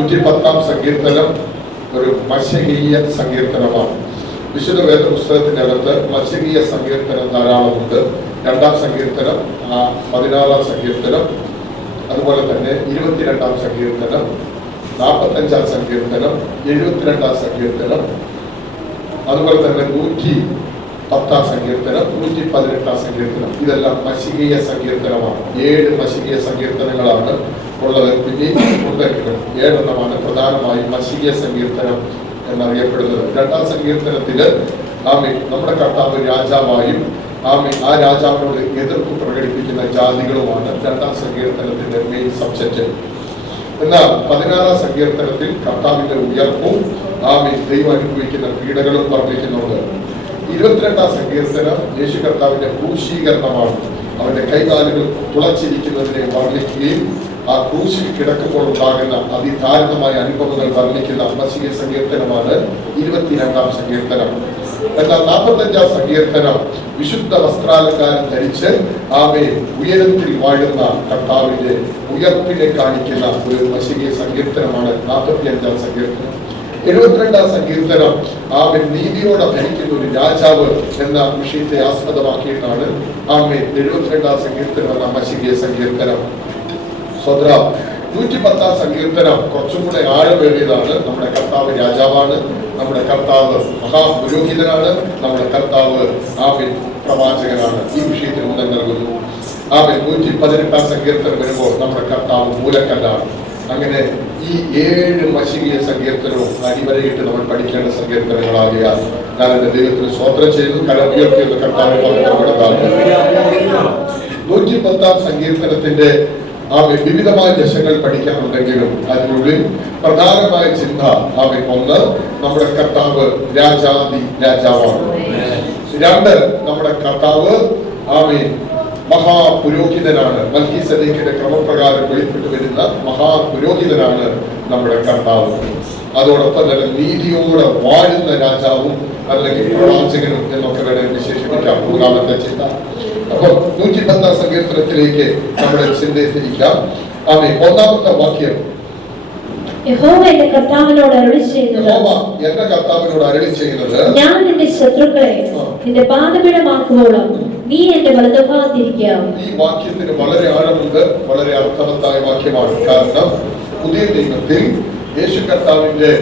110 സങ്കീർത്തനം ഒരു മശകീയ സങ്കീർത്തനമാണ്. വിശുദ്ധ വേദ പുസ്തകത്തിന്റെ അകത്ത് മശകീയ സങ്കീർത്തനം ധാരാളമുണ്ട്. 2-ാം സങ്കീർത്തനം, 16-ാം സങ്കീർത്തനം, അതുപോലെ തന്നെ 22-ാം സങ്കീർത്തനം, 45-ാം സങ്കീർത്തനം, 72-ാം സങ്കീർത്തനം, അതുപോലെ തന്നെ 110-ാം സങ്കീർത്തനം, 118-ാം സങ്കീർത്തനം. ഇതെല്ലാം മശകീയ സങ്കീർത്തനമാണ്. 7 മശകീയ സങ്കീർത്തനങ്ങളാണ് ഉള്ളത്. പിന്നെ ഉണ്ടെങ്കിലും 7 പ്രധാനമായും മശകീയ സങ്കീർത്തനം എന്നറിയപ്പെടുന്നത്. 2-ാം സങ്കീർത്തനത്തില് നമ്മുടെ കർത്താവ് രാജാവായും ആ രാജാവിനോട് എതിർപ്പ് പ്രകടിപ്പിക്കുന്ന ജാതികളുമാണ് 2-ാം സങ്കീർത്തനത്തിന്റെ മെയിൻ സബ്ജക്റ്റ്. എന്നാൽ 16-ാം സങ്കീർത്തനത്തിൽ കർത്താവിന്റെ ഉയർപ്പും ദൈവം അനുഭവിക്കുന്ന പീഡകളും വർണ്ണിക്കുന്നുണ്ട്. 22-ാം സങ്കീർത്തനം യേശു കർത്താവിന്റെ ക്രൂശീകരണമാണ്. അവന്റെ കൈകാലുകൾ തുളച്ചിരിക്കുന്നതിനെ വർണ്ണിക്കുകയും ആ ക്രൂശിൽ കിടക്കുമ്പോൾ ഉണ്ടാകുന്ന അതിദാരുണമായ അനുഭവങ്ങൾ വർണ്ണിക്കുന്ന മശകീയ സങ്കീർത്തനമാണ് 22-ാം സങ്കീർത്തനം. എന്നാൽ 45-ാം സങ്കീർത്തനം വിശുദ്ധ വസ്ത്രാലങ്കാരം ധരിച്ച് ഉയരത്തിൽ വാഴുന്ന കർത്താവിന്റെ ഉയർപ്പിനെ കാണിക്കുന്ന ഒരു മശകീയ സങ്കീർത്തനമാണ് 45-ാം സങ്കീർത്തനം. 72-ാം സങ്കീർത്തനം നീതിയോടെ ഭരിക്കുന്ന ഒരു രാജാവ് എന്ന വിഷയത്തെ ആസ്പദമാക്കിയിട്ടാണ് 72-ാം സങ്കീർത്തനം എന്ന മശകീയ സങ്കീർത്തനം. 110-ാം സങ്കീർത്തനം കുറച്ചും കൂടെ ആഴമേറിയതാണ്. നമ്മുടെ കർത്താവ് രാജാവാണ്, നമ്മുടെ കർത്താവ് മഹാപുരോഹിതനാണ്, നമ്മുടെ കർത്താവ് പ്രവാചകനാണ്. ഈ വിഷയത്തിന് ഊന്നൽ നൽകുന്നു. 118-ാം സങ്കീർത്തനം വരുമ്പോൾ നമ്മുടെ കർത്താവ് മൂലക്കല്ലാണ്. അങ്ങനെ ഈ 7 മശകീയ സങ്കീർത്തനവും അടിവരയിട്ട് നമ്മൾ പഠിക്കേണ്ട സങ്കീർത്തനങ്ങളാകിയാൽ ഞാൻ എന്റെ ദൈവത്തിന് സ്തോത്രം ചെയ്തു. കരം ഉയർത്തിയുള്ള കർത്താവ് 110-ാം സങ്കീർത്തനത്തിന്റെ വിവിധമായ ദശകൾ പഠിക്കാനുണ്ടെങ്കിലും അതിനുള്ളിൽ പ്രധാനമായ ചിന്ത ഒന്ന്, നമ്മുടെ കർത്താവ് രാജാവാണ്. 2, നമ്മുടെ കർത്താവ് മഹാപുരോഹിതനാണ്. മൽക്കീസദേക്കിന്റെ ക്രമപ്രകാരം വെളിപ്പെട്ടു വരുന്ന മഹാപുരോഹിതനാണ് നമ്മുടെ കർത്താവ്. അതോടൊപ്പം തന്നെ നീതിയോടെ വാഴുന്ന രാജാവും അല്ലെങ്കിൽ പ്രവാചകനും എന്നൊക്കെ വേണമെങ്കിൽ വിശേഷിപ്പിക്കാം. 3-ാമത്തെ ചിന്ത. അപ്പോൾ 110-ാം സങ്കീർത്തനത്തിലേക്ക് നമ്മുടെ ചിന്തയെ തിരിക്കാം. 1-ാമത്തെ വാക്യം, യഹോവ എന്റെ കർത്താവിനോട് അരുളി ചെയ്യുന്നത്, ഞാൻ നിന്റെ ശത്രുക്കളെ നിന്റെ പാദപീഠമാക്കുവോളം നീ എന്റെ വലതുഭാഗത്തിരിക്കുക. ഈ വാക്യത്തിന് വളരെ ആഴമുണ്ട്, വളരെ അർത്ഥവത്തായ വാക്യമാണ്. കാരണം പുതിയ നിയമത്തിൽ യേശു കർത്താവിന്റെ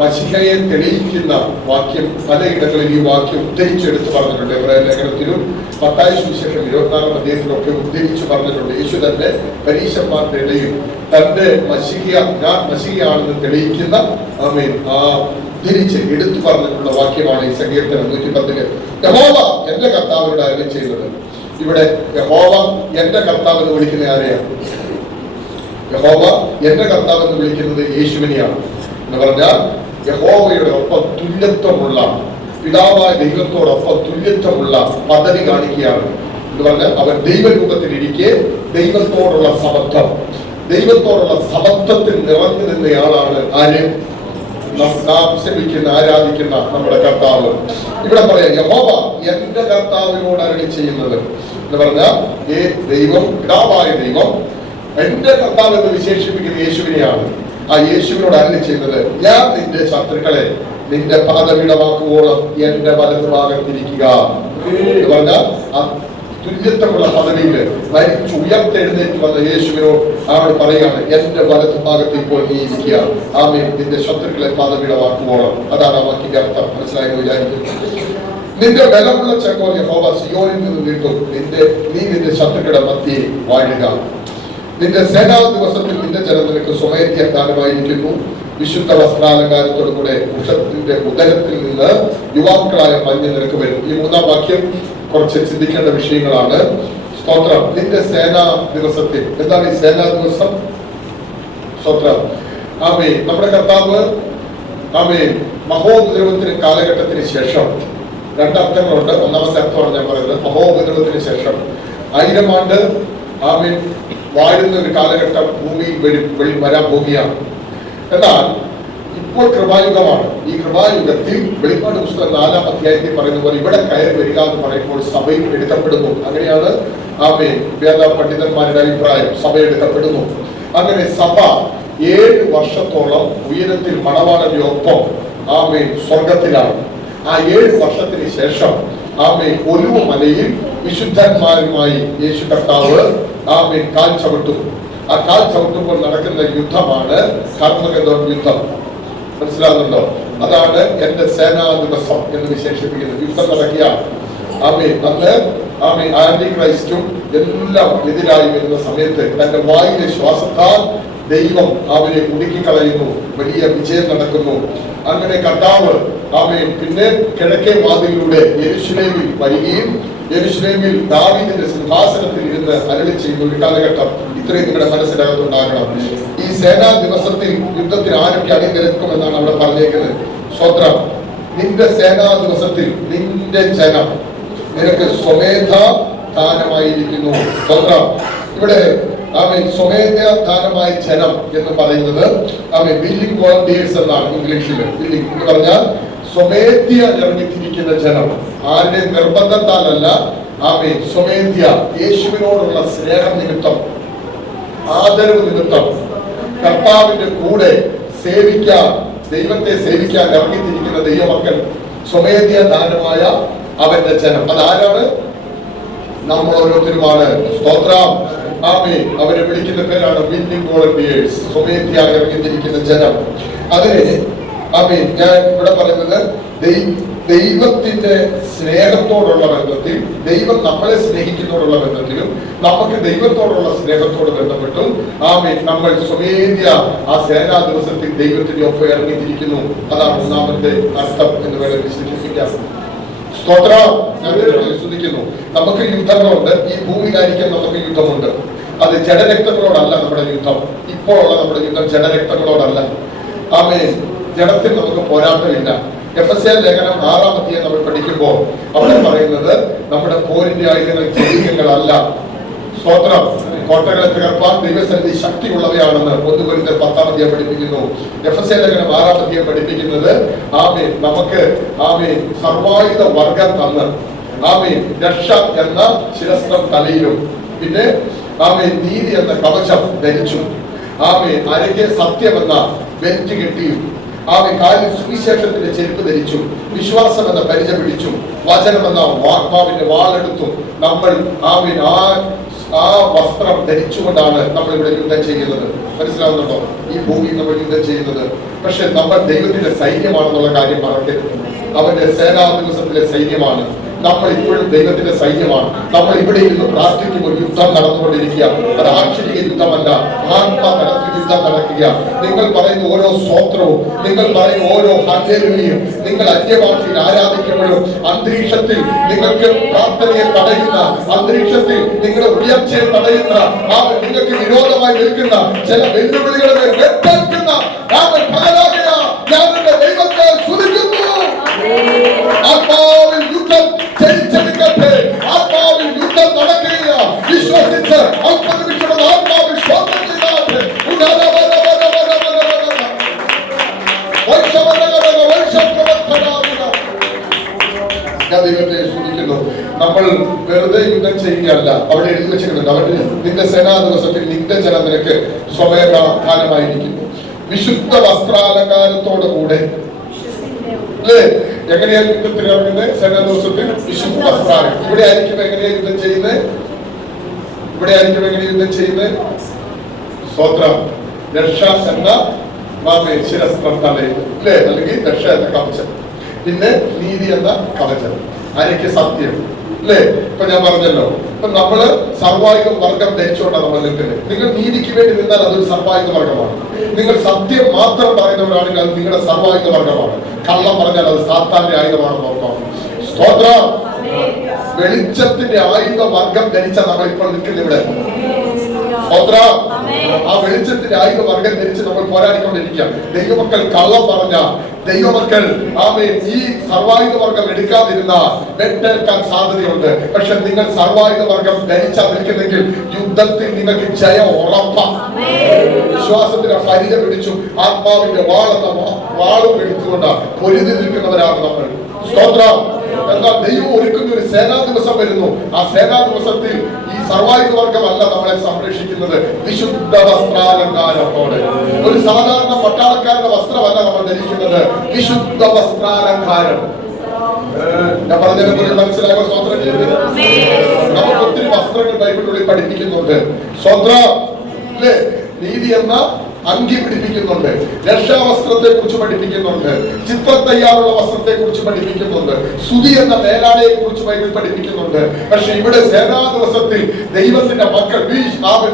മശിഹയെ തെളിയിക്കുന്ന വാക്യം പലയിടങ്ങളിൽ ഈ വാക്യം ഉദ്ധരിച്ചെടുത്ത് പറഞ്ഞിട്ടുണ്ട്. ഇവരുടെ ലേഖനത്തിലും മത്തായി സുവിശേഷം 24-ാം അധ്യായത്തിലൊക്കെ ഉദ്ധരിച്ചു പറഞ്ഞിട്ടുണ്ട്. യേശു തന്നെ പരീശന്മാരുടെ ഇടയിൽ തന്റെ ഞാൻ മശിഹയാണെന്ന് തെളിയിക്കുന്ന ഉദ്ധരിച്ച് എടുത്തു പറഞ്ഞിട്ടുള്ള വാക്യമാണ് ഈ സങ്കീർത്തനം 110-ല്. യഹോവ എന്റെ കർത്താവിനോട് അരുളി ചെയ്യുന്നത്. ഇവിടെ യഹോവ എന്റെ കർത്താവ് എന്ന് വിളിക്കുന്ന ആരെയാണ്? യഹോവ എന്റെ കർത്താവ് എന്ന് വിളിക്കുന്നത് യേശുവിനെയാണ്. എന്ന് പറഞ്ഞാൽ യഹോവയുടെ ഒപ്പം തുല്യത്വമുള്ള, പിതാവായ ദൈവത്തോടൊപ്പം തുല്യത്വമുള്ള പദവി കാണിക്കുകയാണ്. എന്ന് പറഞ്ഞാൽ അവൻ ദൈവരൂപത്തിലിരിക്കെ ദൈവത്തോടുള്ള സമത്വത്തിൽ നിറഞ്ഞു നിന്നയാളാണ് നാം സേവിക്കുന്ന ആരാധിക്കുന്ന നമ്മുടെ കർത്താവ്. ഇവിടെ പറയാം യഹോവ എന്റെ കർത്താവിനോട് അരുളി ചെയ്യുന്നത് എന്ന് പറഞ്ഞാൽ ദൈവം, പിതാവായ ദൈവം എന്റെ കർത്താവ് എന്ന് വിശേഷിപ്പിക്കുന്ന യേശുവിനെയാണ്. ആ യേശുവിനോട് അരുളി ചെയ്യുന്നത്, ഞാൻ നിന്റെ ശത്രുക്കളെ നിന്റെ പാദപീഠമാക്കുവോളം എന്റെ വലതുഭാഗത്തിരിക്കുക എന്ന് പറഞ്ഞാൽ തുല്യത്വമുള്ള പദവിയിൽ മരിച്ചു ഉയർത്തെഴുന്നേറ്റ് വന്ന യേശുവിനോട് അവിടെ പറയുകയാണ്, എന്റെ വലതുഭാഗത്ത് ഇപ്പോൾ നീ ഇരിക്കുക. നിന്റെ ശത്രുക്കളെ പാദപീഠമാക്കുവോളം. അതാണ് ആ വാക്കിന്റെ അർത്ഥം. മനസ്സിലായെന്ന് വിചാരിക്കുന്നു. നിന്റെ ബലമുള്ള ചെങ്കോൽ യഹോവ സിയോനിൽ നിന്ന് നീട്ടും. നീ നിന്റെ ശത്രുക്കളുടെ മധ്യേ വാഴുക. നിന്റെ സേനാ ദിവസത്തിൽ നിന്റെ ജനം നിനക്ക് സ്വമേധ്യ ദാനമായിരിക്കുന്നു. വിശുദ്ധ വസ്ത്രാലങ്കാരത്തോടു കൂടെ വൃക്ഷത്തിന്റെ ഉദരത്തിൽ നിന്ന് യുവാക്കളായ മഞ്ഞ് നിനക്ക് വരും. ഈ 3-ാം വാക്യം കുറച്ച് ചിന്തിക്കേണ്ട വിഷയങ്ങളാണ്. സ്തോത്രം. നിന്റെ സേനാ ദിവസത്തിൽ, എന്താണ് ഈ സേനാ ദിവസം? സ്തോത്രം. നമ്മുടെ കർത്താവ് മഹോപദ്രവത്തിന് കാലഘട്ടത്തിന് ശേഷം 2 അർത്ഥങ്ങളുണ്ട്. 1-ാമത്തെ അർത്ഥമാണ് ഞാൻ പറയുന്നത്. മഹോപദ്രവത്തിന് ശേഷം 1000 ആണ്ട് വാഴുന്ന ഒരു കാലഘട്ടം ഭൂമിയിൽ വരാൻ പോവുകയാണ്. എന്നാൽ ഇപ്പോൾ കൃപായുഗമാണ്. ഈ കൃപായുഗത്തിൽ വെളിപ്പാട് പുസ്തകം 4-ാം അധ്യായത്തിൽ പറയുന്ന പോലെ ഇവിടെ കയറി വരിക എന്ന് പറയുമ്പോൾ സഭയിൽ എടുക്കപ്പെടുന്നു. അങ്ങനെയാണ് വേദ പണ്ഡിതന്മാരുടെ അഭിപ്രായം. സഭ എടുക്കപ്പെടുന്നു. അങ്ങനെ സഭ 7 വർഷത്തോളം ഉയരത്തിൽ മണവാളന്റെ ഒപ്പം ആമേൻ സ്വർഗത്തിലാണ്. ആ 7 വർഷത്തിന് ശേഷം ആമേൻ ഒലിവ് മലയിൽ വിശുദ്ധന്മാരുമായി യേശു കർത്താവ് ആമേൻ കാൽ ചവിട്ടും. ആ കാൽ ചവിട്ടുമ്പോൾ നടക്കുന്ന യുദ്ധമാണ് കർമ്മഗദോൻ യുദ്ധം. മനസ്സിലാകുന്നുണ്ടോ? അതാണ് എന്റെ സേനാ ദിവസം എന്ന് വിശേഷിപ്പിക്കുന്നത്. യുദ്ധം നടക്കുകയാണ്. ആമേൻ അന്ന് ആമേൻ ആന്റി ക്രൈസ്റ്റും എല്ലാം എതിരായി വരുന്ന സമയത്ത് തന്റെ വായിലെ ശ്വാസത്താൽ ദൈവം അവരെ കുടുക്കിക്കളയുന്നു. വലിയ വിജയം നടക്കുന്നു. അങ്ങനെ കർത്താവ് ആമേൻ പിന്നെ കിഴക്കേ വാതിലിലൂടെ യെരൂശലേമിൽ വരികയും യെരൂശലേമിൽ ദാവീദിന്റെ സിംഹാസനത്തിൽ ഇരുന്ന് അരുളി ചെയ്യുന്ന ഒരു കാലഘട്ടം ഇത്രയും നിങ്ങളുടെ മനസ്സിനകത്തുണ്ടാകണം. ഈ സേനാ ദിവസത്തിൽ യുദ്ധത്തിന് ആരൊക്കെ അണിനിരക്കുമെന്നാണ് അവിടെ പറഞ്ഞേക്കുന്നത്. സ്വത്രം, നിന്റെ സേനാ ദിവസത്തിൽ നിന്റെ ജനം നിനക്ക് സ്വമേധ ദാനമായിരിക്കുന്നു. സ്വത്രം, ഇവിടെ ആമേൻ സ്വമേധ ദാനമായ ജനം എന്ന് പറയുന്നത് ആമേൻ വില്ലിംഗ് വോളണ്ടിയേഴ്സ് എന്നാണ് ഇംഗ്ലീഷിൽ. വില്ലിംഗ് എന്ന് പറഞ്ഞാൽ സ്വമേധ്യ ഇറങ്ങിത്തിരിക്കുന്ന ജനം, ആരുടെ നിർബന്ധത്താലല്ല. ആമേൻ സ്വമേധ്യ, യേശുവിനോടുള്ള സ്നേഹം നിമിത്തം, ആദരവ് നിമിത്തം, കർത്താവിന്റെ കൂടെ സേവിക്കാൻ, ദൈവത്തെ സേവിക്കാൻ ഇറങ്ങിത്തിരിക്കുന്ന ദൈവമക്കൾ, സ്വമേധ്യ ദാനമായ അവന്റെ ജനം. അതാരാണ്? നമ്മൾ ഓരോരുത്തരുമാണ്. സ്തോത്രം. ആമേൻ. അവരെ വിളിക്കുന്ന പേരാണ് വില്ലിംഗ് വോളണ്ടിയേഴ്സ്, സ്വമേധ്യ ഇറങ്ങിത്തിരിക്കുന്ന ജനം. അതിന് ആമേൻ ഞാൻ ഇവിടെ പറയുന്നത് ദൈവത്തിന്റെ സ്നേഹത്തോടുള്ള ബന്ധത്തിൽ, ദൈവം നമ്മളെ സ്നേഹിക്കുന്നതോടുള്ള ബന്ധത്തിലും നമുക്ക് ദൈവത്തോടുള്ള സ്നേഹത്തോട് ബന്ധപ്പെട്ടും ആമേൻ നമ്മൾ സ്വമേധ്യ ആ സേനാ ദിവസത്തിൽ ദൈവത്തിന്റെ ഒപ്പം ഇറങ്ങിത്തിരിക്കുന്നു. അതാണ് ഒന്നാമത്തെ അർത്ഥം എന്ന് വേണം വിശേഷിപ്പിക്കാം. സ്തോത്രം. സ്തുതിക്കുന്നു. നമുക്ക് യുദ്ധങ്ങളുണ്ട്. ഈ ഭൂമിയിലായിരിക്കും നമുക്ക് യുദ്ധമുണ്ട്. അത് ജഡരക്തങ്ങളോടല്ല നമ്മുടെ യുദ്ധം. ഇപ്പോഴുള്ള നമ്മുടെ യുദ്ധം ജഡരക്തങ്ങളോടല്ല. ആമേൻ. ജഡത്തിൽ നമുക്ക് പോരാട്ടമില്ല. എഫെസ്യർ ലേഖനം 6-ാം അധ്യായം നമ്മൾ പഠിക്കുമ്പോൾ അവിടെ പറയുന്നത് നമ്മുടെ പോരിന്റെ ആയുധങ്ങൾ ജനീകങ്ങളല്ല. സ്തോത്രം. കോട്ടകളെ തകർപ്പാൻ ദൈവസന്നിധി ശക്തിയുള്ളവയാണെന്ന് 1 കൊരിന്ത്യർ 10-ാം അധ്യായം പഠിപ്പിക്കുന്നു. എഫെസ്യർ ലേഖനം 6-ാം അധ്യായം പഠിപ്പിക്കുന്നത് ആമേൻ നമുക്ക് ആമേൻ സർവായുധ വർഗം തന്ന് ആമേൻ രക്ഷ എന്ന ശിരസ്ത്രം തലയിലും, പിന്നെ ആമേൻ നീതി എന്ന കവചം ധരിച്ചു, ആമേൻ അരയ്ക്ക് സത്യം എന്ന ബെൽറ്റ് കെട്ടിയും, ആമേൻ കാലിൽ സുവിശേഷത്തിന്റെ ചെരുപ്പ് ധരിച്ചു, വിശ്വാസം എന്ന പരിച പിടിച്ചു, വചനം എന്ന ആത്മാവിന്റെ വാളെടുത്തും നമ്മൾ ആമേൻ ആ വസ്ത്രം ധരിച്ചുകൊണ്ടാണ് നമ്മൾ ഇവിടെ യുദ്ധം ചെയ്യുന്നത്. മനസ്സിലാവുന്നുണ്ടോ? ഈ ഭൂമിയിൽ നമ്മൾ യുദ്ധം ചെയ്യുന്നത്. പക്ഷെ നമ്മൾ ദൈവത്തിന്റെ സൈന്യമാണെന്നുള്ള കാര്യം മറക്കരുത്. അവന്റെ സേനാ ദിവസത്തിലെ സൈന്യമാണ്. നമ്മൾ ഇപ്പോഴും ദൈവത്തിന്റെ സൈന്യമാണ്. നമ്മൾ ഇവിടെ ഇരുന്ന് പ്രാർത്ഥിക്കുമ്പോൾ യുദ്ധം നടന്നുകൊണ്ടിരിക്കുക. അത് ആക്ഷരിക യുദ്ധമല്ല, ആത്മതലത്തിൽ യുദ്ധം നടക്കുക. നിങ്ങൾ പറയുന്ന ഓരോ സ്തോത്രവും, നിങ്ങൾ പറയുന്ന ഓരോ ഹല്ലേലൂയയും, നിങ്ങൾ അന്യഭാഷയിൽ ആരാധിക്കുമ്പോഴും അന്തരീക്ഷത്തിൽ നിങ്ങൾക്ക് പ്രാർത്ഥനയെ തടയുന്ന, അന്തരീക്ഷത്തിൽ നിങ്ങളുടെ ഉയർച്ചയെ തടയുന്ന, നിങ്ങൾക്ക് വിരോധമായി നിൽക്കുന്ന ചില വെല്ലുവിളികളെ വെട്ടേൽക്കുന്ന ദൈവത്തെ സ്തുതിക്കുന്നു. ആത്മാവിൽ യുദ്ധം ജയിച്ചെടുക്കട്ടെ. ആത്മാവിൽ യുദ്ധം നടക്കുക. വിശ്വസിച്ച് അല്പനിമിഷം ആത്മാവിൽ ശ്വാസം ചെയ്താട്ടെ. ദൈവത്തെ സ്തുതിക്കുന്നു. നമ്മൾ വെറുതെ യുദ്ധം ചെയ്യുകയല്ല. അവിടെ എഴുതി വെച്ചിട്ടുണ്ട്, അവരുടെ നിന്റെ സേനാ ദിവസത്തിൽ നിന്റെ ജനം നിനക്ക് സ്വമേധാനമായിരിക്കുന്നു. വിശുദ്ധ വസ്ത്രാലങ്കാരത്തോടു കൂടെ അല്ലേ? എങ്ങനെയാണ് യുദ്ധത്തിൽ ഇറങ്ങുന്നത്? സേനാ ദിവസത്തിൽ വിശുദ്ധ വസ്ത്രാലം. ഇവിടെ ആയിരിക്കും എങ്ങനെയാണ് യുദ്ധം ചെയ്യുന്നത്? ഇവിടെ ആയിരിക്കും എങ്ങനെ യുദ്ധം ചെയ്യുന്നത്? സ്തോത്രം. രക്ഷ എന്ന ശിരസ്ത്രം തലയിൽ അല്ലേ? അല്ലെങ്കിൽ രക്ഷ എന്ന കവചം, പിന്നെ നീതി എന്ന കവചം, അരയ്ക്ക് സത്യം അല്ലേ? ഇപ്പൊ ഞാൻ പറഞ്ഞല്ലോ, ഇപ്പൊ നമ്മള് സർവായുധ വർഗം ധരിച്ചുകൊണ്ടാണ് നമ്മൾ നിൽക്കുന്നത്. നിങ്ങൾ നീതിക്ക് വേണ്ടി നിന്നാൽ അതൊരു സർവായുധ വർഗമാണ്. നിങ്ങൾ സത്യം മാത്രം പറയുന്നവരാണെങ്കിൽ അത് നിങ്ങളുടെ സർവായുധ വർഗമാണ്. കള്ളം പറഞ്ഞാൽ അത് സാത്താന്റെ ആയുധമാണെന്ന് ഓർക്കണം. സ്തോത്രം. വെളിച്ചത്തിന്റെ ആയുധ വർഗം ധരിച്ച നമ്മൾ ഇപ്പോൾ നിൽക്കുന്ന ഇവിടെ. സ്തോത്രം. ആ വെളിച്ചത്തിന്റെ ആയുധ വർഗം ധരിച്ച് നമ്മൾ പോരാടിക്കൊണ്ടിരിക്കുക. ദൈവമക്കൾ കള്ളം പറഞ്ഞ ദൈവമക്കൾ ആമേൻ ഈ സർവായുധ വർഗം എടുക്കാതിരുന്ന വെട്ടേൽക്കാൻ സാധ്യതയുണ്ട്. പക്ഷെ നിങ്ങൾ സർവായുധ വർഗം ധരിച്ചാൽ നിൽക്കുന്നെങ്കിൽ യുദ്ധത്തിൽ നിങ്ങൾക്ക് ജയം ഉറപ്പാണ്. വിശ്വാസത്തിന്റെ പരിച പിടിച്ചു ആത്മാവിന്റെ വാളും എടുത്തുകൊണ്ട് പൊരുതി നിൽക്കുന്നവരാണ് നമ്മൾ. സ്തോത്രം. എന്നാൽ ദൈവം ഒരുക്കുന്ന ഒരു സേനാ ദിവസം വരുന്നു. ആ സേനാ ദിവസത്തിൽ ഈ സർവായുധ വർഗമല്ല നമ്മളെ സംരക്ഷിക്കുന്നത്, വിശുദ്ധ വസ്ത്രാലങ്കാരത്തോടെ. ഒരു സാധാരണ പട്ടാളക്കാരുടെ വസ്ത്രമല്ല നമ്മൾ ധരിക്കുന്നത്, വിശുദ്ധ വസ്ത്രാലങ്കാരം. ഞാൻ പറഞ്ഞതിനെ കുറിച്ച് മനസ്സിലായ സ്വതന്ത്രം ചെയ്തത്. നമുക്ക് ഒത്തിരി വസ്ത്രങ്ങൾ ബൈബിളിനുള്ളിൽ പഠിപ്പിക്കുന്നുണ്ട്. സ്വതന്ത്രം അല്ലേ? നീതി എന്ന അങ്കി പിടിപ്പിക്കുന്നുണ്ട്, രക്ഷാവസ്ത്രത്തെ കുറിച്ച് പഠിപ്പിക്കുന്നുണ്ട്, ചിത്രത്തയ്യാറുള്ള വസ്ത്രത്തെ കുറിച്ച് പഠിപ്പിക്കുന്നുണ്ട്, സ്തുതി എന്ന മേലാടയെ കുറിച്ച് ബൈബിൾ പഠിപ്പിക്കുന്നുണ്ട്. പക്ഷെ ഇവിടെ സേനാ ദിവസത്തിൽ ദൈവത്തിന്റെ മക്കൾ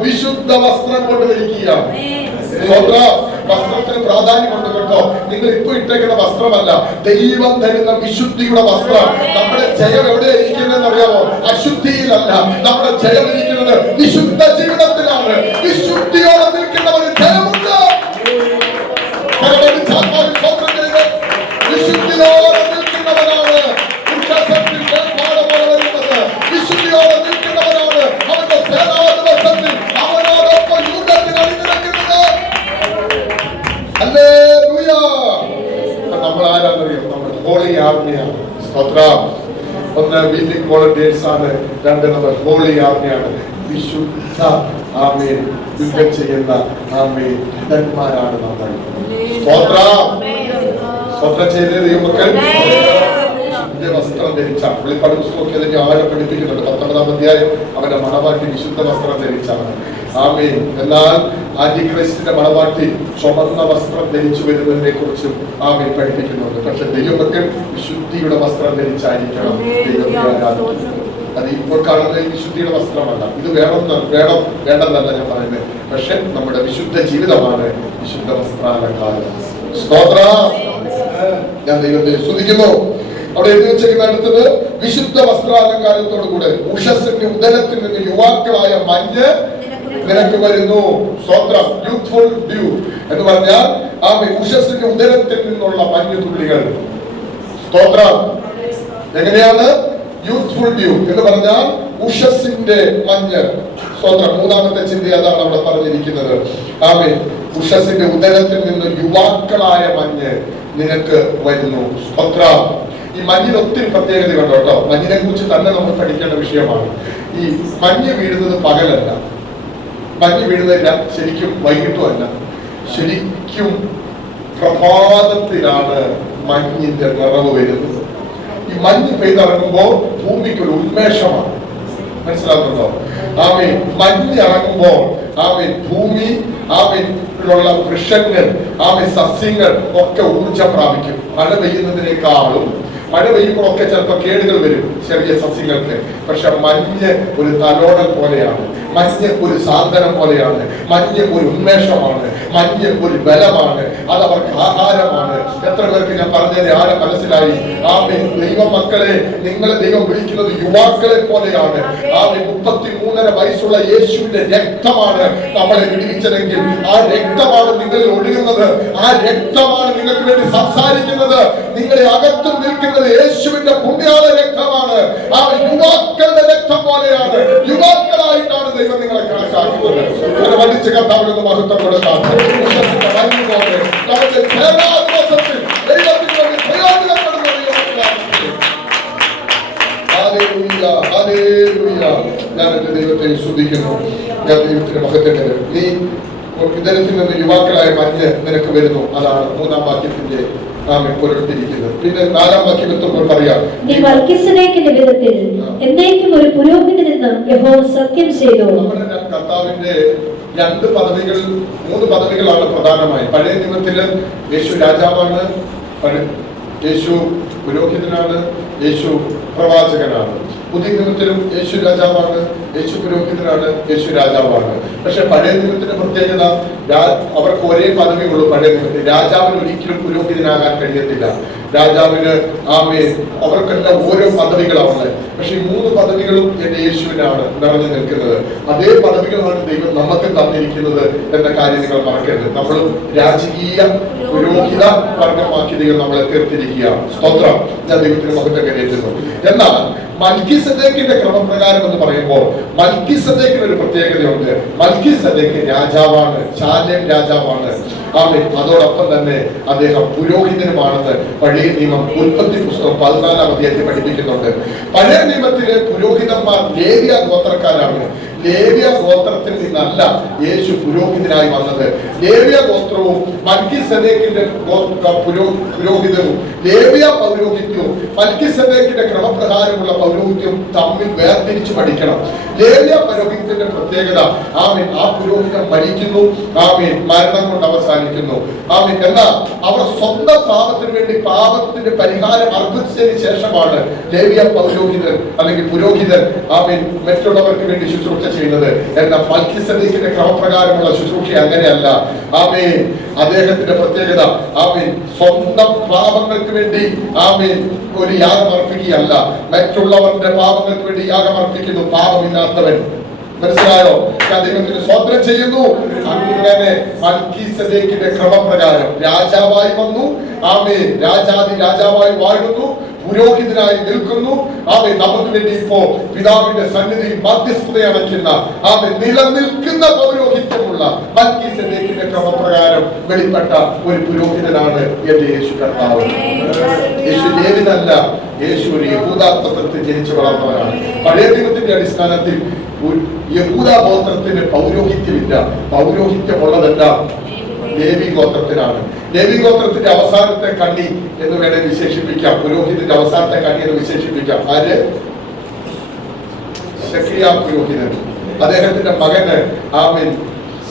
വിശുദ്ധ വസ്ത്രം കൊണ്ട് ധരിക്കുകയാണ്. വസ്ത്രത്തിന് പ്രാധാന്യമുണ്ട് കേട്ടോ. നിങ്ങൾ ഇപ്പൊ ഇട്ടേക്കുന്ന വസ്ത്രമല്ല, ദൈവം തരുന്ന വിശുദ്ധിയുടെ വസ്ത്രം. നമ്മുടെ ജയം എവിടെ ഇരിക്കുന്നതെന്ന് അറിയാമോ? അശുദ്ധിയിലല്ല, നമ്മുടെ ജയം ഇരിക്കുന്നത് വിശുദ്ധ ജീവിതത്തിലാണ്. വിശുദ്ധിയോടെ നിൽക്കുന്നവർ ജയമുണ്ട്. വിശുദ്ധിയോടെ നിൽക്കുന്നവരാണ് വിശുദ്ധിയോടെ നിൽക്കുന്നവരാണ് അവന്റെ സേനാദിവസത്തിൽ അവനോടൊപ്പം യുദ്ധത്തിൽ അണിനിരക്കുന്നത്. ഹല്ലേലൂയ. നമ്മൾ ആരാന്നറിയോ? നമ്മൾ ഹോളി ആർമിയാണ്. സ്തോത്രം. ഒന്ന് മീറ്റിംഗ് വോളണ്ടിയേഴ്സ് ആണ്, രണ്ട് നമ്മൾ ഹോളി ആർമിയാണ്. വിശുദ്ധ ആമേൻ യുദ്ധം ചെയ്യുന്ന ആമേൻ ഭക്തന്മാരാണ് നമ്മൾ. സ്തോത്രം. സ്തോത്രം ചെയ്ത ദൈവമക്കൾ വസ്ത്രം ധരിച്ചാണ്. വെളിപ്പാട് പുസ്തകമൊക്കെ അതിന്റെ ആഴം പഠിപ്പിക്കുന്നുണ്ട്. 19-ാം അധ്യായം അവന്റെ മണവാട്ടി വിശുദ്ധ വസ്ത്രം ധരിച്ചാണ്. ആമേൻ. എന്നാൽ ആന്റിക്രൈസ്റ്റിന്റെ മണവാട്ടി ചുമന്ന വസ്ത്രം ധരിച്ചു വരുന്നതിനെ കുറിച്ചും ആമേൻ പഠിപ്പിക്കുന്നുണ്ട്. പക്ഷെ ദൈവമക്കൾ വിശുദ്ധിയുടെ വസ്ത്രം ധരിച്ചായിരിക്കണം ദൈവത്തെ ആരാധിക്കുന്നത്. അത് ഇപ്പോൾ കാണുന്ന ഈ വിശുദ്ധിയുടെ വസ്ത്രമല്ല. ഇത് വേണ്ടെന്നല്ല ഞാൻ പറയുന്നത്. പക്ഷെ നമ്മുടെ വിശുദ്ധ ജീവിതമാണ് വിശുദ്ധ വസ്ത്രാലങ്കാരം. സ്തോത്രം. ഞാൻ ദൈവത്തെ സ്തുതിക്കുന്നു. അവിടെ എഴുതി വെച്ചിരിക്കുന്ന അടുത്തത് വിശുദ്ധ വസ്ത്രാലങ്കാരത്തോടു കൂടെ ഉഷസ്സിന്റെ ഉദരത്തിൽ നിന്ന് യുവാക്കളായ മഞ്ഞ് നിനക്ക് വരുന്നു. സ്തോത്രം. യൂത്ത്ഫുൾ ഡ്യൂ എന്ന് പറഞ്ഞാൽ ആ ഉഷസ്സിന്റെ ഉദരത്തിൽ നിന്നുള്ള മഞ്ഞു തുള്ളികൾ. സ്തോത്രം. എങ്ങനെയാണ് യൂത്ത്ഫുൾ ഡ്യൂ എന്ന് പറഞ്ഞാൽ ഉഷസ്സിന്റെ മഞ്ഞ്. സ്തോത്രം. മൂന്നാമത്തെ ചിന്ത അതാണ് അവിടെ പറഞ്ഞിരിക്കുന്നത്. ആമേൻ. ഉഷസ്സിന്റെ ഉദരത്തിൽ നിന്ന് യുവാക്കളായ മഞ്ഞ് നിനക്ക് വരുന്നു. സ്തോത്രം. ഈ മഞ്ഞിന് ഒത്തിരി പ്രത്യേകതയുണ്ട് കേട്ടോ. മഞ്ഞിനെ കുറിച്ച് തന്നെ നമ്മൾ പഠിക്കേണ്ട വിഷയമാണ്. ഈ മഞ്ഞ് വീഴുന്നത് പകലല്ല, മഞ്ഞ് വീഴുന്നത് ശരിക്കും വൈകിട്ടുമല്ല, ശരിക്കും പ്രഭാതത്തിലാണ് മഞ്ഞിന്റെ നിറവ് വരുന്നത്. ഈ മഞ്ഞ് പെയ്തിറങ്ങുമ്പോൾ ഭൂമിക്കൊരു ഉന്മേഷമാണ്. മനസ്സിലാക്കുന്നുണ്ടോ? ആമേൻ. മഞ്ഞ് ഇറങ്ങുമ്പോൾ ആമേൻ ഭൂമി ആമേനുള്ള വൃക്ഷങ്ങൾ സസ്യങ്ങൾ ഒക്കെ ഊർജം പ്രാപിക്കും. മഴ പെയ്യുന്നതിനേക്കാളും മഴ പെയ്യുമ്പോഴൊക്കെ ചിലപ്പോൾ കേടുകൾ വരും ചെറിയ സസ്യങ്ങൾക്ക്. പക്ഷെ മഞ്ഞ് ഒരു തലോടൽ പോലെയാണ്, മഞ്ഞ് ഒരു സാന്ത്വനം പോലെയാണ്, മഞ്ഞ് ഒരു ഉന്മേഷമാണ്, മഞ്ഞ് ഒരു ബലമാണ്, അത് അവർക്ക് ആഹാരമാണ്. എത്ര പേർക്ക് ഞാൻ പറഞ്ഞതിന്റെ ആഴം മനസ്സിലായി? ആമേൻ. ദൈവമക്കളെ, നിങ്ങളെ ദൈവം വിളിക്കുന്നത് യുവാക്കളെ പോലെയാണ്. ആമേൻ. 33.5 വയസ്സുള്ള യേശുവിന്റെ രക്തമാണ് നമ്മളെ വിടുവിച്ചതെങ്കിൽ ആ രക്തമാണ് നിങ്ങളിൽ ഒഴുകുന്നത്, ആ രക്തമാണ് നിങ്ങൾക്ക് വേണ്ടി സംസാരിക്കുന്നത്. നിങ്ങളെ അകത്തും നിൽക്കുന്നത് യേശുവിന്റെ പുണ്യാള രക്തമാണ്. ആ യുവാക്കളുടെ രക്തം പോലെയാണ്. യുവാക്കളായിട്ടാണ് ദൈവം നിങ്ങളെ കണക്കാക്കുന്നത്. അങ്ങനെ വടിച്ച് കർത്താവിനൊന്ന് മഹത്വം കൊടുക്കാം. ഞാൻ എന്റെ ദൈവത്തെ സ്തുതിക്കുന്നു. ഞാൻ ദൈവത്തിന്റെ മഹത്വത്തിന് നീ ഇതരത്തിൽ നിന്ന് യുവാക്കളായ മഞ്ഞ് നിനക്ക് വരുന്നു. അതാണ് 3-ാം വാക്യത്തിന്റെ പുരട്ടിരിക്കുന്നത്. പിന്നെ 4-ാം വാക്യം എത്തുമ്പോൾ പറയാം, നമ്മുടെ കർത്താവിന്റെ 2 പദവികൾ 3 പദവികളാണ് പ്രധാനമായി. പഴയ നിയമത്തില് യേശു രാജാവാണ്, യേശു പുരോഹിതനാണ്, യേശു പ്രവാചകനാണ്. പുതിയ നിയമത്തിലും യേശു രാജാവാണ്, യേശു പുരോഹിതനാണ്, യേശു രാജാവാണ്. പക്ഷെ പഴയ നിയമത്തിന്റെ പ്രത്യേകത അവർക്ക് ഒരേ പദവിയുള്ളൂ. പഴയ നിയമത്തിൽ രാജാവിന് ഒരിക്കലും പുരോഹിതനാകാൻ കഴിയത്തില്ല. രാജാവിന് അവർക്കെല്ലാം ഓരോ പദവികളാണ്. പക്ഷെ ഈ 3 പദവികളും എന്റെ യേശുവിനാണ് നിറഞ്ഞു നിൽക്കുന്നത്. അതേ പദവികളാണ് ദൈവം നമുക്ക് തന്നിരിക്കുന്നത് എന്ന കാര്യം നിങ്ങൾ മറക്കരുത്. നമ്മളും രാജകീയ പുരോഹിത വർഗമാക്കി ദൈവം നമ്മളെ തീർത്തിരിക്കുകയാണ്. സ്തോത്രം. ഞാൻ ദൈവത്തിന് മഹത്വം കരയറ്റുന്നു. എന്നാൽ മൽക്കീസേദെക്കിന്റെ ക്രമപ്രകാരം എന്ന് പറയുമ്പോൾ മൽക്കീസദേക്കിന് ഒരു പ്രത്യേകതയുണ്ട്. മൽക്കീസദേക്ക് രാജാവാണ്, ശാലേം രാജാവാണ്. ആമേൻ. അതോടൊപ്പം തന്നെ അദ്ദേഹം പുരോഹിതനുമാണെന്ന് പഴയ നിയമം ഉൽപ്പത്തി പുസ്തകം 14-ാം അധ്യായത്തിൽ പഠിപ്പിക്കുന്നുണ്ട്. പഴയ നിയമത്തിലെ പുരോഹിതന്മാർ ലേവ്യ ഗോത്രക്കാരാണ്. ലേവ്യ ഗോത്രത്തിൽ നിന്നല്ല യേശു പുരോഹിതനായി വന്നത്. ലേവ്യ ഗോത്രവും മൽക്കീസദേക്കിന്റെ പുരോഹിതവും ലേവ്യ പൗരോഹിത്യവും മൽക്കീസദേക്കിന്റെ ക്രമപ്രകാരമുള്ള പൗരോഹിത്യവും തമ്മിൽ വേർതിരിച്ചു പഠിക്കണം. ലേവ്യ പൗരോഹിത്യത്തിന്റെ പ്രത്യേകത ആമേൻ, ആ പുരോഹിതൻ മരിക്കുന്നു, ആമേൻ, മരണം കൊണ്ട് അവസാനിക്കുന്നു. ആമേൻ. എന്നാൽ അവർ സ്വന്തം പാപത്തിന് വേണ്ടി പാപത്തിന്റെ പരിഹാരം അർപ്പിച്ചതിന് ശേഷമാണ് ലേവ്യ പൗരോഹിതൻ അല്ലെങ്കിൽ പുരോഹിതൻ ആമേൻ മറ്റുള്ളവർക്ക് വേണ്ടി ശുശ്രൂഷ ചെയ്യുന്നത്. എന്നാൽ മൽക്കീസദേക്കിന്റെ ക്രമപ്രകാരമുള്ള ശുശ്രൂഷ അങ്ങനെയല്ല. ആമേൻ. അദ്ദേഹത്തിന്റെ പ്രത്യേകത ആമേൻ സ്വന്തം പാപങ്ങൾക്ക് വേണ്ടി ആമേൻ ഒരു യാഗം അർപ്പിക്കുകയല്ല, മറ്റുള്ളവരുടെ പാപങ്ങൾക്ക് വേണ്ടി യാഗം അർപ്പിക്കുന്നു പാപമില്ലാത്തവൻ. മനസ്സിലായോ? ദൈവത്തിന് സ്തോത്രം ചെയ്യുന്നു. അങ്ങനെ മൽക്കീസദേക്കിന്റെ ക്രമപ്രകാരം രാജാവായി വന്നു. ആമേൻ. രാജാവായി വാഴുന്നു, പുരോഹിതനായി നിൽക്കുന്നു. ആമേൻ. നമുക്ക് വേണ്ടി ഇപ്പോ പിതാവിന്റെ സന്നിധിയിൽ മധ്യസ്ഥത അടയ്ക്കുന്ന ആമേൻ നിലനിൽക്കുന്ന പൗരോഹിത്യമുള്ള മൽക്കീസദേക്കിന്റെ ക്രമപ്രകാരം വെളിപ്പെട്ട ഒരു പുരോഹിതനാണ് എന്റെ യേശു കർത്താവ്. യേശു ലേവിയനല്ല, യേശു ഒരു യഹൂദാത്വത്തിൽ ജനിച്ചു വളർന്നവരാണ്. പഴയ നിയമത്തിന്റെ അടിസ്ഥാനത്തിൽ യഹൂദ ഗോത്രത്തിന് പൗരോഹിത്യമില്ല. പൗരോഹിത്യമുള്ളതെല്ലാം ലേവി ഗോത്രത്തിനാണ്. ലേവി ഗോത്രത്തിന്റെ അവസാനത്തെ കണ്ണി എന്ന് വേണേ വിശേഷിപ്പിക്കാം. പുരോഹിതന്റെ അവസാനത്തെ കണ്ണി എന്ന് വിശേഷിപ്പിക്കാം. ആര്? ശെഖരിയ പുരോഹിതൻ. അദ്ദേഹത്തിന്റെ മകന് ആമേൻ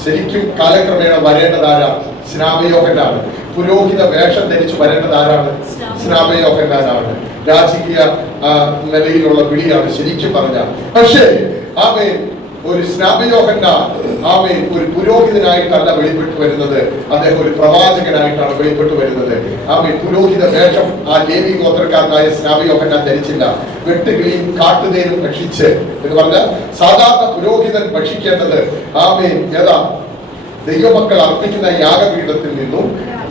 ശരിക്കും കാലക്രമേണ വരേണ്ടതാരാ? സ്നാപയോഹന്നാണ്. പുരോഹിത വേഷം ധരിച്ചു വരേണ്ടതാരാണ്? സ്നാപയോഹന്നാനാണ്. രാജകീയ നിലയിലുള്ള വിളിയാണ് ശരിക്കും പറഞ്ഞ. പക്ഷേ ആമേൻ ഒരു സ്നാപയോഹന്നാൻ ആമേൻ ഒരു പുരോഹിതനായിട്ടല്ല വെളിപ്പെട്ടു വരുന്നത്, അദ്ദേഹം ഒരു പ്രവാചകനായിട്ടാണ് വെളിപ്പെട്ടു വരുന്നത്. ആമേൻ. പുരോഹിത വേഷം ആ ലേവി ഗോത്രക്കാരനായ സ്നാപയോഹന്നാൻ ധരിച്ചില്ല. വെട്ടുകിളിയും കാട്ടുതേനും ഭക്ഷിച്ച് എന്ന് പറഞ്ഞാൽ സാധാരണ പുരോഹിതൻ ഭക്ഷിക്കേണ്ടത് ആമേൻ ഏതാ? ദൈവമക്കൾ അർപ്പിക്കുന്ന യാഗപീഠത്തിൽ നിന്നും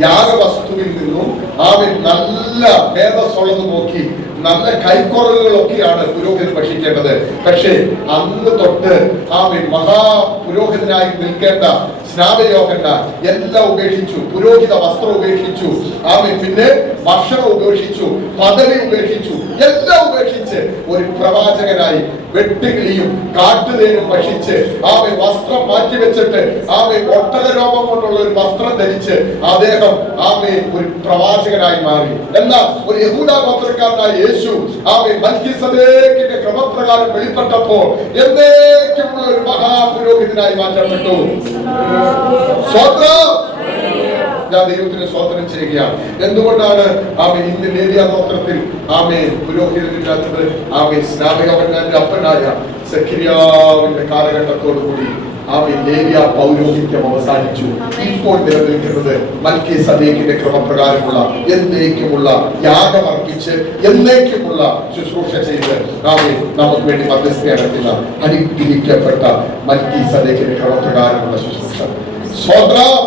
യാഗവസ്തുവിൽ നിന്നും ആമേൻ നല്ല ഭേദസ്വള്ളത് നോക്കി നല്ല കൈക്കുറവുകളൊക്കെയാണ് പുരോഹിതൻ ഭക്ഷിക്കേണ്ടത്. പക്ഷേ അന്ന് തൊട്ട് ആമേൻ മഹാപുരോഹിതനായി നിൽക്കേണ്ട സ്നാപയോഹന്നാൻ എല്ലാം ഉപേക്ഷിച്ചു. പുരോഹിത വസ്ത്രം ഉപേക്ഷിച്ചു. ആമേൻ. പിന്നെ ഭക്ഷണം ഉപേക്ഷിച്ചു, പദവി ഉപേക്ഷിച്ചു, എല്ലാം ഉപേക്ഷിച്ച് ഒരു പ്രവാചകനായി വെട്ടുകിളിയും കാട്ടുതേനും ഭക്ഷിച്ച് ആമേൻ വസ്ത്രം മാറ്റിവെച്ചിട്ട് ആമേൻ ഒട്ടകരോമം കൊണ്ടുള്ള ഒരു വസ്ത്രം ധരിച്ച് അദ്ദേഹം ആമേൻ ഒരു പ്രവാചകനായി മാറി. എന്നാൽ ഒരു യഹൂദ ഗോത്രക്കാരനായ യേശു ആമേൻ മൽക്കീസദേക്കിന്റെ ക്രമപ്രകാരം വെളിപ്പെട്ടപ്പോൾ എന്നേക്കുമുള്ള ഒരു മഹാപുരോഹിതനായി മാറ്റപ്പെട്ടു. സ്വത്രം ഞാൻ ദൈവത്തിന് സ്തോത്രം ചെയ്യുകയാണ്. എന്തുകൊണ്ടാണ് ആമേൻ ഇന്ന് ലേവ്യ ഗോത്രത്തിൽ ആമേൻ പുരോഹിതനില്ലാത്തത്? ആമേൻ സ്നാപയോഹന്നാന്റെ അപ്പനായ സെഖര്യാവിന്റെ കാലഘട്ടത്തോടുകൂടി ആമേൻ ലേവ്യ പൗരോഹിത്യം അവസാനിച്ചു. ഇപ്പോൾ നിലനിൽക്കുന്നത് മൽക്കീസദേക്കിന്റെ ക്രമപ്രകാരമുള്ള എന്നേക്കുമുള്ള യാഗമർപ്പിച്ച് എന്നേക്കുമുള്ള ശുശ്രൂഷ ചെയ്ത് ആമേൻ നമുക്ക് വേണ്ടി മധ്യസ്ഥ നടത്തുന്ന അനുഗ്രഹിക്കപ്പെട്ട മൽക്കീസദേക്കിന്റെ ക്രമപ്രകാരമുള്ള ശുശ്രൂഷ. സ്വത്രം.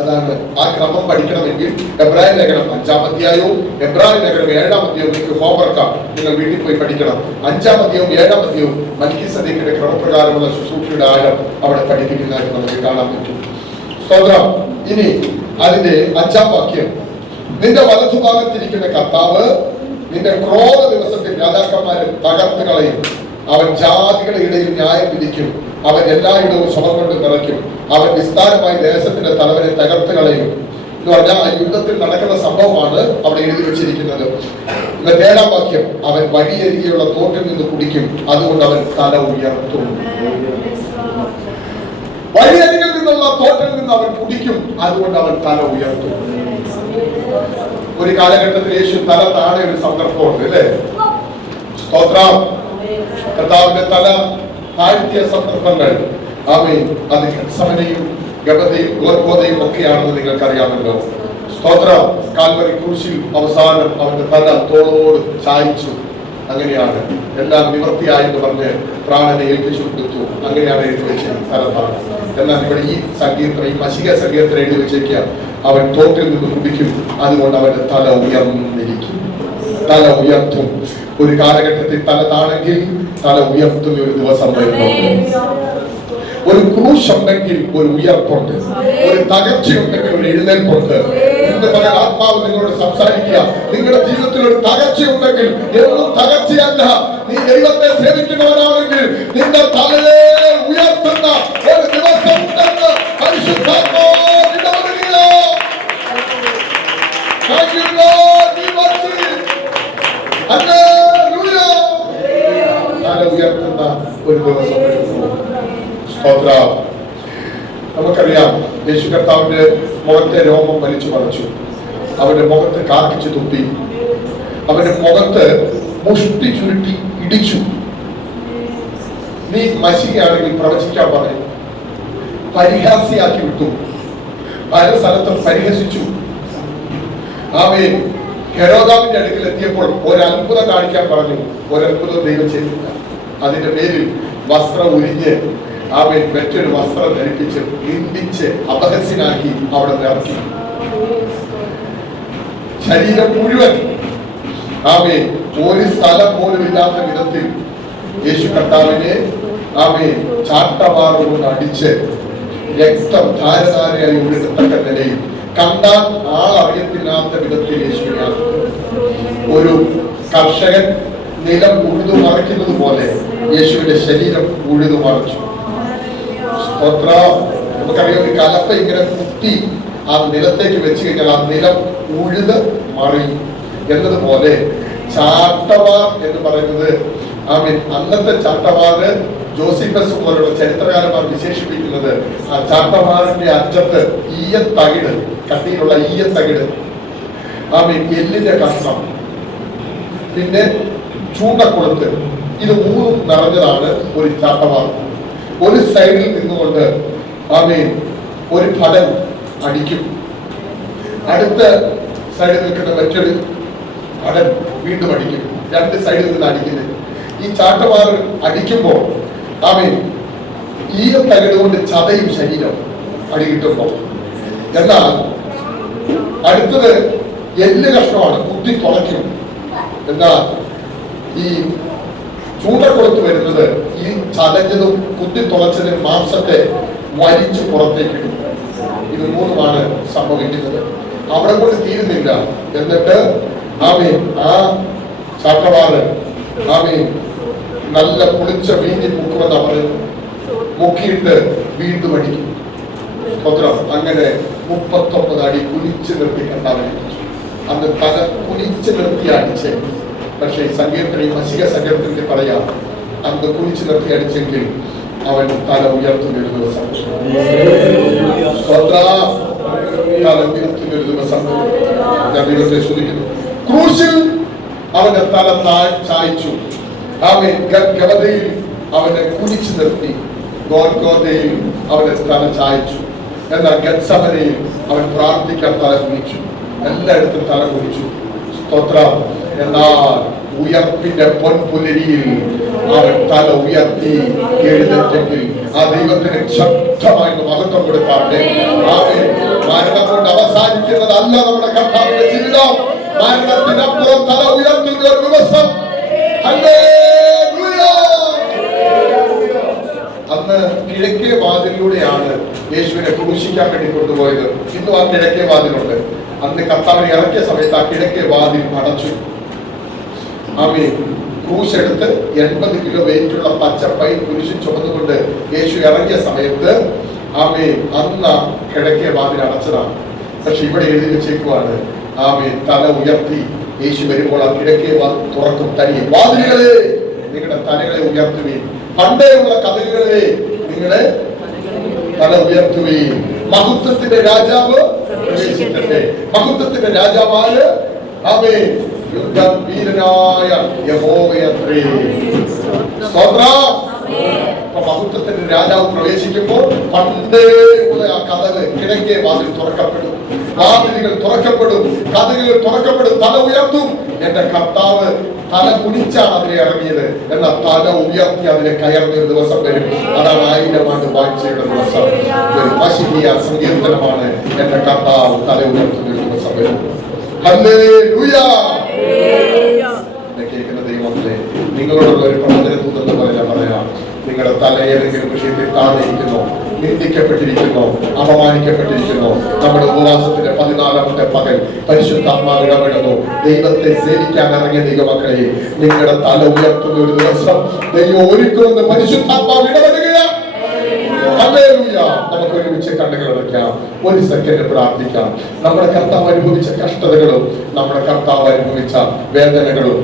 അതാണ് ആ ക്രമം പഠിക്കണമെങ്കിൽ എബ്രായ ലേഖനം 5-ാം അധ്യായവും എബ്രായ ലേഖനം 7-ാം അധ്യായവും നിങ്ങൾക്ക് ഹോംവർക്കാണ്. നിങ്ങൾ വീട്ടിൽ പോയി പഠിക്കണം. 5-ാം അധ്യായവും 7-ാം അധ്യായവും മൽക്കീസദേക്കിന്റെ ക്രമപ്രകാരമുള്ള ശുശ്രൂഷയുടെ ആഴം അവിടെ പഠിപ്പിക്കുന്നതായിട്ട് നമുക്ക് കാണാൻ പറ്റും. സ്തോത്രം. ഇനി അതിന്റെ 5-ാം വാക്യം, നിന്റെ വലതുഭാഗത്തിരിക്കുന്ന കർത്താവ് നിന്റെ ക്രോധ ദിവസത്തിൽ രാജാക്കന്മാരെ തകർത്ത് കളയും. അവൻ ജാതികളുടെ ഇടയിൽ ന്യായം വിധിക്കും. അവൻ എല്ലായിടവും ശവം കൊണ്ട് നിറയ്ക്കും. അവൻ വിസ്താരമായി ദേശത്തിന്റെ തലവനെ തകർത്ത് കളയും എന്ന് പറഞ്ഞാൽ ആ യുദ്ധത്തിൽ നടക്കുന്ന സംഭവമാണ് അവിടെ എഴുതി വെച്ചിരിക്കുന്നത്. 7-ാം വാക്യം, അവൻ വഴിയരികെയുള്ള തോട്ടിൽ നിന്ന് കുടിക്കും, അതുകൊണ്ട് അവൻ തല ഉയർത്തും. വഴിയരികിൽ നിന്നുള്ള തോട്ടിൽ നിന്ന് അവൻ കുടിക്കും, അതുകൊണ്ട് അവൻ തല ഉയർത്തും. ഒരു കാലഘട്ടത്തിൽ യേശു തല താഴെ ഒരു സന്ദർഭമുണ്ട് അല്ലേ? സ്തോത്രം. കർത്താവിന്റെ തല താഴ്ത്തിയ സന്ദർഭങ്ങൾ ആമേൻ അത് ഗെത്സമനയും ഗബതയും ഗോൽഗോഥയും ഒക്കെയാണെന്ന് നിങ്ങൾക്കറിയാമല്ലോ. സ്തോത്രം. കാൽവരി ക്രൂശിൽ അവസാനം അവന്റെ തല തോളോട് ചായ്ച്ചു. അങ്ങനെയാണ് എല്ലാം നിവൃത്തിയായെന്ന് പറഞ്ഞ് പ്രാണനെ ഏൽപ്പിച്ചു കൊടുത്തു. അങ്ങനെയാണ് എഴുതി വെച്ചത് സ്ഥലത്താണ്. എന്നാൽ ഇവിടെ ഈ സങ്കീർത്തനം, ഈ മശിക സങ്കീർത്തനം എഴുതി വെച്ചേക്കുക, അവൻ തോട്ടിൽ നിന്ന് കുടിക്കും, അതുകൊണ്ട് അവന്റെ തല ഉയർന്നിരിക്കും, തല ഉയർത്തും. ഒരു കാലഘട്ടത്തിൽ തല താണെങ്കിൽ തല ഉയർത്തുന്ന ഒരു ദിവസം വരുന്നുണ്ട്. ഒരു ക്രൂശ് ഉണ്ടെങ്കിൽ ഒരു ഉയർപ്പുണ്ട്, ഒരു തകർച്ചയുണ്ടെങ്കിൽ ഒരു എഴുന്നേൽപ്പുണ്ട്. ഇന്ന് പല ആത്മാവ് നിങ്ങളോട് സംസാരിക്കുക. നിങ്ങളുടെ ജീവിതത്തിൽ ഒരു തകർച്ചയുണ്ടെങ്കിൽ എന്നും തകർച്ചയല്ല. നീ ദൈവത്തെ സേവിക്കുന്നവനാണെങ്കിൽ നിന്റെ തലയെ ഉയർത്തുന്ന ഒരു ദിവസം ഉണ്ടെന്ന് പരിശുദ്ധാത്മാവ് നിന്നോട് പറയുന്നു. Thank you, Lord. We worship you. Hallelujah. തല ഉയർത്തുന്ന ഒരു ദിവസം വരുന്നു. സ്തോത്രം. നമുക്കറിയാം, യേശു കർത്താവിന്റെ മുഖത്തെ രോമം വലിച്ചു പറിച്ചു, അവന്റെ മുഖത്ത് കാക്കിച്ചു തുപ്പി, അവന്റെ മുഖത്ത് മുഷ്ടി ചുരുട്ടി ഇടിച്ചു. നീ മഷികയാണെങ്കിൽ പ്രവചിക്കാൻ പറയും. പരിഹാസിയാക്കി വിട്ടു, പല സ്ഥലത്തും പരിഹസിച്ചു. ആമേൻ. ഹെരോദാവിന്റെ അടുക്കൽ എത്തിയപ്പോൾ ഒരത്ഭുതം കാണിക്കാൻ പറഞ്ഞു, ഒരത്ഭുതം ദൈവം ചെയ്തില്ല. അതിന്റെ പേരിൽ വസ്ത്രം ഉരിഞ്ഞ് ആമേൻ മറ്റൊരു വസ്ത്രം ധരിപ്പിച്ച് നിന്ദിച്ച് അപഹസ്യനാക്കി അവിടെ ഇറക്കി. ശരീരം മുഴുവൻ ആമേൻ ഒരു സ്ഥലം പോലും ഇല്ലാത്ത വിധത്തിൽ യേശു കർത്താവിനെ ആമേൻ ചാട്ടവാറ് കൊണ്ട് അടിച്ച് രക്തം ധാരധാരയായി ഒഴുകത്തക്ക നിലയിൽ കണ്ടാൽ ആളറിയത്തില്ലാത്ത വിധത്തിൽ യേശുവിനെ ഒരു കർഷകൻ നിലം ഉഴുതു മറിക്കുന്നത് പോലെ യേശുവിന്റെ ശരീരം ഉഴുതു മറിച്ചു. നമുക്കറിയാം, ഒരു കലപ്പ ഇങ്ങനെ കുത്തി ആ നിലത്തേക്ക് വെച്ച് കഴിഞ്ഞാൽ ആ നിലം ഉഴുത് മറിയും എന്നതുപോലെ ചാട്ടവാർ എന്ന് പറയുന്നത് ആമീൻ അന്നത്തെ ചാട്ടവാറ് ജോസിഫസ് പോലുള്ള ചരിത്രകാരന്മാർ വിശേഷിപ്പിക്കുന്നത് ആ ചാട്ടവാറിന്റെ അറ്റത്ത് ഈയത്തകിട്, കട്ടിയിലുള്ള ഈയത്തകിട്, ആമീൻ എല്ലിന്റെ കഷ്ണം, പിന്നെ ചൂണ്ടക്കുളത്ത്, ഇത് മൂന്നും നിറഞ്ഞതാണ് ഒരു ചാട്ടവാർ. ഒരു സൈഡിൽ നിന്നുകൊണ്ട് ആമീൻ ഒരു ഫലം അടിക്കും, അടുത്ത സൈഡിൽ നിൽക്കുന്ന മറ്റൊരു ഫലം വീണ്ടും അടിക്കും. രണ്ട് സൈഡിൽ നിന്ന് അടിക്കുന്നത്. ഈ ചാട്ടവാർ അടിക്കുമ്പോൾ ആമീൻ ഈ തകിട് കൊണ്ട് ചതയും ശരീരം അടി കിട്ടുമ്പോൾ. എന്നാൽ അടുത്തത് എല്ല് കഷ്ണമാണ്, കുത്തി തുളയ്ക്കും. എന്നാൽ ഈ ചൂണ്ടക്കുളത്ത് വരുന്നത് ഈ ചതഞ്ഞതും കുത്തി തുളച്ചതും മാംസത്തെ വലിച്ചു പുറത്തേക്കിടും. ഇത് മൂന്നുമാണ് സംഭവിക്കുന്നത്. അവിടെ കൊണ്ട് തീരുന്നില്ല. എന്നിട്ട് ആമീൻ ആ ചാട്ടവാറ് ആമീൻ നല്ല കുളിച്ച വീഞ്ഞി മുക്കുമെന്ന് പറയുന്നു. മുക്കിയിട്ട് വീണ്ടും അടിക്കും. അങ്ങനെ 39 അടി കുനിച്ചു നിർത്തി കണ്ടാവിനെ അന്ന് തല കുനിച്ചു നിർത്തി അടിച്ച്. പക്ഷേ സങ്കീർത്തനം മസിക സങ്കീർത്തനത്തിൽ പറയാം, അന്ന് കുനിച്ചു നിർത്തി അടിച്ചെങ്കിൽ അവൻ തല ഉയർത്തുന്ന ഒരു ദിവസം, തല ഉയർത്തുന്ന ഒരു ദിവസം ഞാൻ ദൈവത്തെ സ്തുതിക്കുന്നു. ക്രൂശിൽ അവന്റെ തല ചായ്ച്ചു. അവൻ ഗവതയിൽ അവനെ കുനിച്ചു നിർത്തി, ഗോൽഗോഥയിൽ അവന്റെ തല ചായ്ച്ചു. എന്നാൽ ഗത്സമനയിൽ അവൻ പ്രാർത്ഥിക്കാൻ തല കുനിച്ചു. എല്ലായിടത്തും തല കുനിച്ചു. സ്തോത്രം. എന്നാൽ ഉയർപ്പിന്റെ പൊൻപുലരിയിൽ അവൻ തല ഉയർത്തി എഴുന്നേറ്റെങ്കിൽ ആ ദൈവത്തിന് ശക്തമായി മഹത്വം കൊടുക്കാറുണ്ട്. മരണം കൊണ്ട് അവസാനിക്കുന്നതല്ല നമ്മുടെ കർത്താവിന്റെ ജീവിതം. മരണത്തിനപ്പുറം തല ഉയർത്തുന്ന ഒരു ദിവസം. അന്ന് കിഴക്കേ വാതിലൂടെയാണ് യേശുവിനെ ക്രൂശിക്കാൻ വേണ്ടി കൊണ്ടുപോയത്. ഇന്നും ആ കിഴക്കേ വാതിലുണ്ട്. അന്ന് കർത്താവിനെ ഇറക്കിയ സമയത്ത് ആ കിഴക്കേ വാതിൽ അടച്ചു. ആമീൻ. ക്രൂശെടുത്ത് 80 കിലോ വെയിറ്റുള്ള പച്ചപ്പൈ കുരിശിൽ ചുമന്നുകൊണ്ട് യേശു ഇറങ്ങിയ സമയത്ത് ആമീൻ അന്ന് കിഴക്കേ വാതിൽ അടച്ചതാണ്. പക്ഷെ ഇവിടെ എഴുതി വെച്ചേക്കുവാണ് ആമീൻ തല ഉയർത്തി യേശു വരുമ്പോൾ ആ കിഴക്കേ വാതിൽ തുറക്കും. തനിയെ വാതിലുകളെ നിങ്ങളുടെ തലകളെ ഉയർത്തുകയും, പണ്ടേയുള്ള കഥകളെ നിങ്ങളെ തല ഉയർത്തുകയും, മഹത്വത്തിന്റെ രാജാവ് പ്രവേശിക്കട്ടെ. മഹത്വത്തിന്റെ രാജാവായ ആമേൻ യുദ്ധവീരനായ യഹോവയത്രേ. മഹത്വത്തിന്റെ രാജാവ് പ്രവേശിക്കുമ്പോൾ പണ്ടേയുള്ള ആ കഥകൾ കിഴക്കേ വാതിൽ തുറക്കപ്പെടും, വാതിലുകൾ തുറക്കപ്പെടും, കഥകൾ തുറക്കപ്പെടും. തല ഉയർത്തും. എന്റെ കർത്താവ് തല കുനിച്ചാണ് അതിനെ ഇറങ്ങിയത്. എന്നാൽ തല ഉയർത്തി അതിനെ കയറുന്ന ഒരു ദിവസം വരും. അതാണ് 1000 ആണ്ട് വാഴ്ചയുടെ ദിവസം. ഒരു മശിഹിയ സങ്കീർത്തനമാണ്. എന്റെ കർത്താവ് തല ഉയർത്തുന്ന ഒരു ദിവസം വരും. ഹല്ലേലൂയ. കേൾക്കുന്ന ദൈവം നിങ്ങളോടുള്ള ഒരു പ്രവചനമെന്ന് പറയാം, നിങ്ങളുടെ തല ഏതെങ്കിലും വിഷയത്തിൽ താഴെയിരിക്കുന്നു, നിന്ദിക്കപ്പെട്ടിരിക്കുന്നു, അപമാനിക്കപ്പെട്ടിരിക്കുന്നു. നമ്മുടെ ഉപവാസത്തിന്റെ 14ാമത്തെ പകൽ പരിശുദ്ധാത്മാവ് ഇടപെടുന്നു. ദൈവത്തെ സേവിക്കാൻ ഇറങ്ങിയ ദൈവമക്കളെ, നിങ്ങളുടെ തല ഉയർത്തുന്ന ഒരു ദിവസം ദൈവം ഒരുക്കുമെന്ന് പരിശുദ്ധാത്മാവ് ഇടപെടുകയാണ്. ഹല്ലേലൂയ. നമുക്ക് ഒരുമിച്ച് കണ്ണുകൾ അടയ്ക്കാം, ഒരു സെക്കൻഡ് പ്രാർത്ഥിക്കാം. നമ്മുടെ കർത്താവ് അനുഭവിച്ച കഷ്ടതകളും നമ്മുടെ കർത്താവ് അനുഭവിച്ച വേദനകളും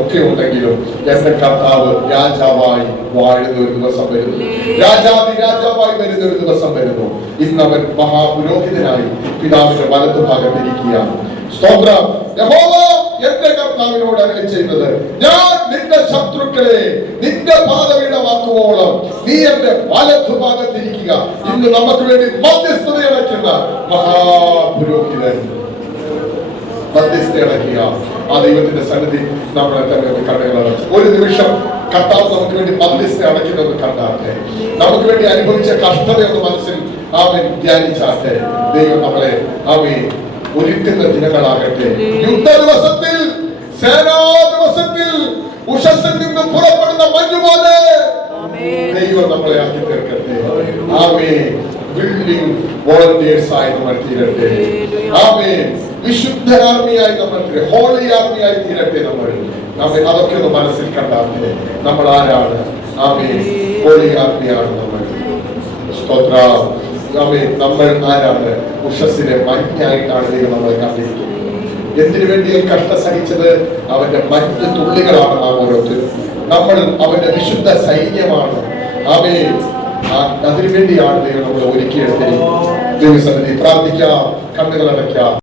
ഒക്കെ ഉണ്ടെങ്കിലും എന്റെ കർത്താവ് രാജാവായി വാഴുന്ന ഒരു ദിവസം വരുന്നു, രാജാവായി വരുന്ന ഒരു ദിവസം വരുന്നു. ഇന്നവൻ മഹാപുരോഹിതനായി പിതാവിന്റെ വലതുഭാഗത്തിരിക്കുകയാണ്. സ്തോത്രം. യഹോവ എന്റെ കർത്താവിനോട് അരുളി ചെയ്യുന്നത്, ഞാൻ നിന്റെ ശത്രുക്കളെ നിന്റെ പാദപീഠമാക്കുവോളം നീ എന്റെ വലതുഭാഗത്തിരിക്കുക. ഇന്ന് നമുക്ക് വേണ്ടി മധ്യസ്ഥത അടയ്ക്കുന്ന മഹാപുരോഹിതൻ, മധ്യസ്ഥ അടയ്ക്കുക. ആ ദൈവത്തിന്റെ സന്നിധി നമ്മളെ തന്നെ കണ്ണുകൾ ഒരു നിമിഷം കർത്താവ് നമുക്ക് വേണ്ടി മധ്യസ്ഥ അടയ്ക്കുന്നത് കണ്ടാട്ടെ. നമുക്ക് വേണ്ടി അനുഭവിച്ച കഷ്ടതയൊന്ന് മനസ്സിൽ അവൻ ധ്യാനിച്ചാട്ടെ. ദൈവം നമ്മളെ അവൻ ഒരുക്കുന്ന ദിനങ്ങളാകട്ടെ. യുദ്ധ ദിവസത്തിൽ, സേനാ ദിവസത്തിൽ ഉഷസ്സിൽ നിന്ന് പുറപ്പെടുന്ന മഞ്ഞു പോലെ ദൈവം നമ്മളെ ആക്കി തീർക്കട്ടെ. ആമേൻ. ബിൽഡിംഗ് വോളണ്ടിയേഴ്സ് ആയി നമ്മൾ തീരട്ടെ. ആമേൻ. വിശുദ്ധ ആർമിയായി നമ്മൾ, ഹോളി ആർമിയായി തീരട്ടെ. നമ്മൾ അതൊക്കെ ഒന്ന് മനസ്സിൽ കണ്ടാട്ടെ. നമ്മൾ ആരാണ്? ആമേൻ. ഹോളി ആർമിയാണ് നമ്മൾ. സ്തോത്രം. നമ്മൾ ആരാണ്? ഉഷസ്സിലെ മഞ്ഞായിട്ടാണ് ദൈവം നമ്മളെ കണ്ടിരിക്കുന്നത്. എന്തിനു വേണ്ടി കഷ്ട സഹിച്ചത്? അവന്റെ മഞ്ഞ് തുള്ളികളാണ് നാം ഓരോരുത്തരും. നമ്മൾ അവന്റെ വിശുദ്ധ സൈന്യമാണ്. അതിനു വേണ്ടിയാണ് ദൈവം നമ്മളെ ഒരുക്കിയെടുത്തിരിക്കുന്നത്. ദൈവസന്നിധി പ്രാർത്ഥിക്കാം, കണ്ണുകൾ അടയ്ക്കാം.